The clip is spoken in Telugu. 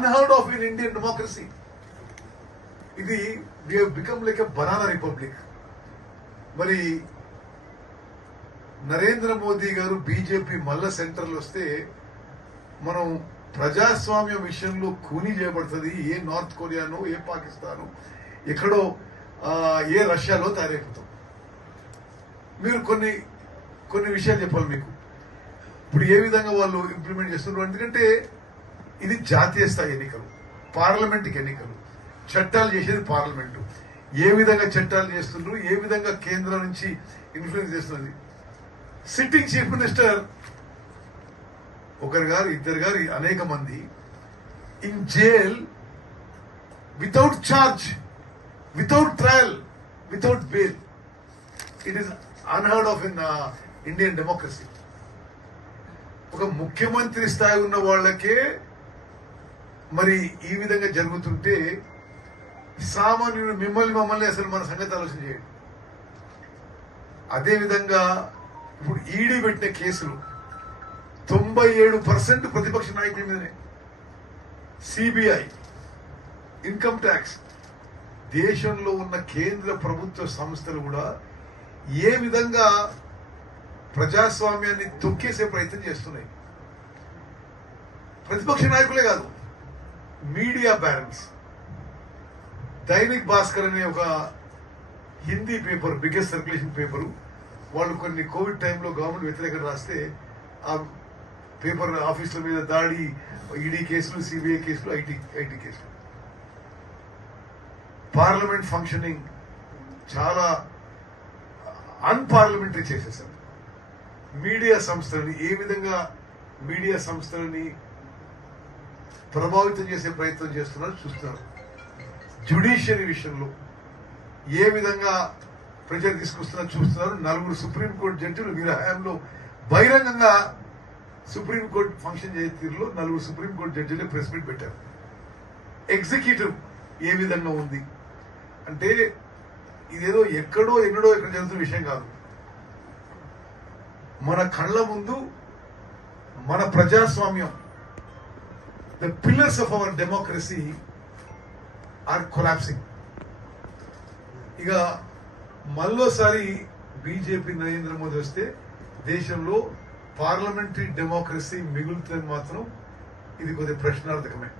Unheard of in Indian democracy. ఇది we have become like a banana republic. మరి నరేంద్ర మోదీ గారు బీజేపీ మల్ల సెంటర్లు వస్తే మనం ప్రజాస్వామ్య విషయంలో కూనీ చేయబడుతుంది. ఏ నార్త్ కొరియానో, ఏ పాకిస్తాను, ఎక్కడో ఏ రష్యాలో తయారైపోతాం. మీరు కొన్ని కొన్ని విషయాలు చెప్పాలి మీకు. ఇప్పుడు ఏ విధంగా వాళ్ళు ఇంప్లిమెంట్ చేస్తున్నారు, ఎందుకంటే ఇది జాతీయ స్థాయి ఎన్నికలు, పార్లమెంట్కి ఎన్నికలు, చట్టాలు చేసేది పార్లమెంటు. ఏ విధంగా చట్టాలు చేస్తున్నారు, ఏ విధంగా కేంద్రం నుంచి ఇన్ఫ్లుయెన్స్ చేస్తున్నది. సిట్టింగ్ చీఫ్ మినిస్టర్ ఒకరు గారు, ఇద్దరు గారు, అనేక మంది in jail without charge, without trial, without bail. It is unheard of in Indian democracy. ఒక ముఖ్యమంత్రి స్థాయి ఉన్న వాళ్ళకే మరి ఈ విధంగా జరుగుతుంటే సామాన్యుడు మమ్మల్ని అసలు మన సంగతి ఆలోచన చేయండి. అదేవిధంగా ఇప్పుడు ఈడీ పెట్టిన కేసులు 97% ప్రతిపక్ష నాయకుల మీదనే. సిబిఐ, ఇన్కమ్ ట్యాక్స్, దేశంలో ఉన్న కేంద్ర ప్రభుత్వ సంస్థలు కూడా ఏ విధంగా ప్రజాస్వామ్యాన్ని తొక్కేసే ప్రయత్నం చేస్తున్నాయి. ప్రతిపక్ష నాయకులే కాదు, మీడియా బ్యారన్స్. దైనిక్ భాస్కర్ అనే ఒక Hindi paper, biggest circulation paper, వాళ్ళు కొన్ని కోవిడ్ టైంలో గవర్నమెంట్ వ్యతిరేకంగా రాస్తే ఆ పేపర్ ఆఫీసుల మీద దాడి, ఈడీ కేసులు, సిబిఐ కేసులు, ఐటీ కేసులు. పార్లమెంట్ ఫంక్షనింగ్ చాలా అన్పార్లమెంటరీ చేసేసారు. మీడియా సంస్థలని ఏ విధంగా మీడియా సంస్థలని ప్రభావితం చేసే ప్రయత్నం చేస్తున్నారు చూస్తున్నారు. జ్యుడిషియరీ విషయంలో ఏ విధంగా ప్రజలు తీసుకొస్తున్నారు చూస్తున్నారు. 4 సుప్రీంకోర్టు జడ్జిలు వీరి హయాంలో బహిరంగంగా సుప్రీంకోర్టు ఫంక్షన్ చేసే తీరులో 4 సుప్రీంకోర్టు జడ్జిలు ప్రెస్ మీట్ పెట్టారు. ఎగ్జిక్యూటివ్ ఏ విధంగా ఉంది అంటే ఇదేదో ఎక్కడో ఎన్నడో ఎక్కడ జరుగుతున్న విషయం కాదు. మన కళ్ళ ముందు మన ప్రజాస్వామ్యం, the pillars of our democracy are collapsing. ఇక మళ్ళోసారి బీజేపీ నరేంద్ర మోదీ వస్తే దేశంలో పార్లమెంటరీ డెమోక్రసీ మిగులుతుంది మాత్రం ఇది కొద్దిగా ప్రశ్నార్థకమే.